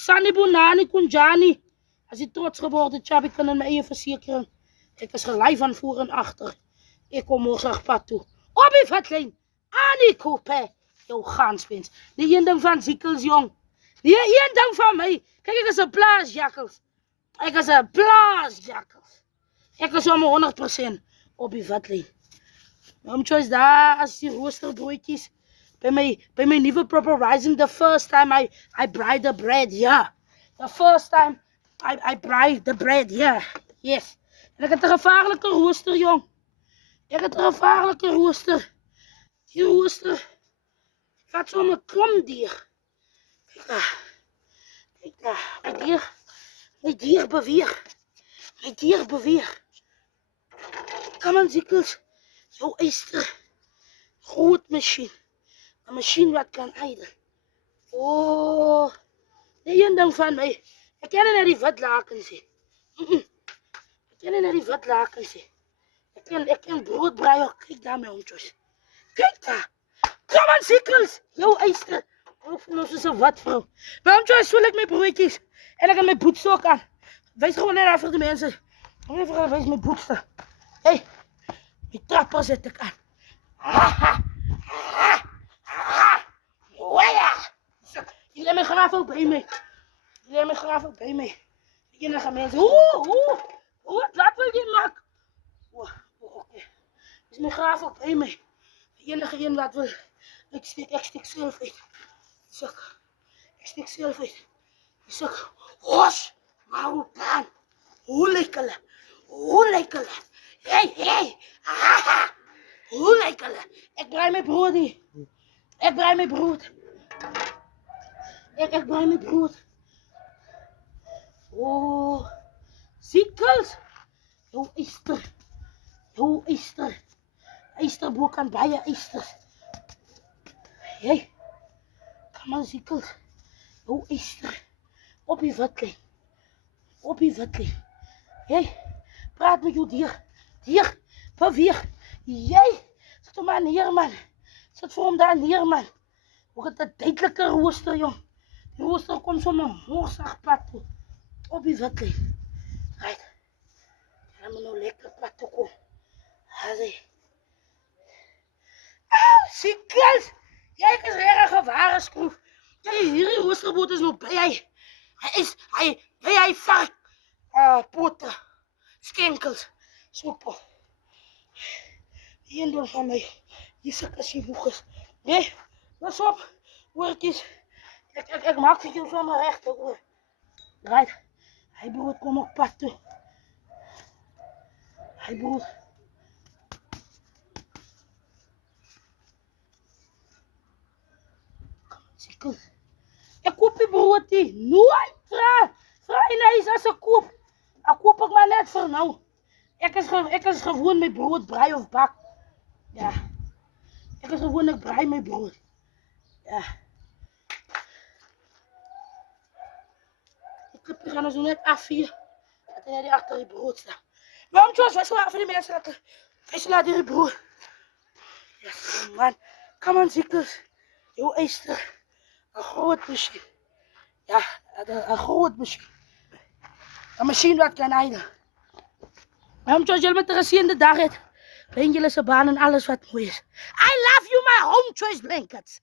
Sunny Bonani Kunjani. As jy trots geworden, Chubby kan in my eie versekering. Ek is gelei van voor en achter. Ek kom morgen pad toe. Op die vatlijn. Annie Kope. Jou gaanspens. Die een ding van Ziekels, jong. Die een ding van my. Kijk, ek is een blaasjakkels. Ek is een blaasjakkels. Ek is om 100% op die vatlijn. Choice daar as die roosterbroodjies. By my nieuwe Proper Rising, the first time I bride the bread, yeah. The first time I bride the bread, yeah. Yes. En ek het 'n gevaarlike rooster, jong. Ek het 'n gevaarlike rooster. Die rooster vat so 'n klomp dier. Kijk daar. Kijk daar. My dier beweeg. My dier beweeg. Kom aan, Ziekels. Jou eister. Groot machine. 'n Machine wat kan eiden. Oh. Die een ding van my. Ek ken net die wit lakens sê. Ek ken net die wit lakens sê. Ek ken broodbraai ook. Kijk daar my hondjes. Kijk daar. Kom aan, Ziekels. Jou eister. Of ons is 'n wat vrou. My hondjes voel ek my broodjies. En ek het my boetstok aan. Wys gewoon net daar vir die mense. Ek wil vir hulle wys my boetstok. Hey. My trappers het ek aan. Jullie hebben mijn graaf ook bij me. Jullie hebben mijn graaf ook bij me. Die enige mensen. Wat wil je maken? Oké. Is mijn graaf ook bij me. Die enige een wat wil. Ik stik zelf uit. Ik stik zelf uit. Ik zeg, hoes, maar hoe dan? Hoe lekkele? Hoe lekkele? Hey. Hoe lekkele? Ik draai mijn brood niet. Ik draai mijn brood. Ik brei mijn brood. Oh, Ziekels. Jouw eister. Jouw eister. Eisterboek aan baie eisters. Hey, kom aan, Ziekels. Jouw eister. Op die vatlijn. Op die vatlijn. Hey, praat met jou dier. Dier, beweeg. Jij, zet hem maar neer, man. Zet voor hem daar neer, man. Hoe het een duidelijke rooster, jong. Die rooster komt zo mijn moorsag pad toe. Op die vatlijn. Right. Gaan we nou lekker pad toe komen. Hazé. Ziekels. Jij is weer een geware schroef. Kijk, hierdie roosterboot is nog bij hij vark. Poten. Skenkels. Soepel. Die een ding van mij. Die zak als je moeg is. Nee, pas op. Woordjes. Ik maak het je van mijn recht hoor. Right. Hij brood kom op pad toe. Hij brood. Kom, ik koop die brood niet. Nooit vrij is als ik koop. Ik koop ook maar net voor nou. Ik is gewoon met brood, brei of bak. Ja. Ik is gewoon ik brei met brood. Ja. Ik ga nou zo net af hier. Dat hij net achter die brood staat. Maar om Jos, wees maar voor die mensen dat wees laat die brood. Yes, man. Kom aan, Ziekels. Jouw eister. Een groot machine. Ja, een groot machine. Een machine wat kan eiden. Maar om Jos, jullie met de geziende dag het. Ben jullie zijn baan en alles wat mooi is. I love you, my home choice blankets.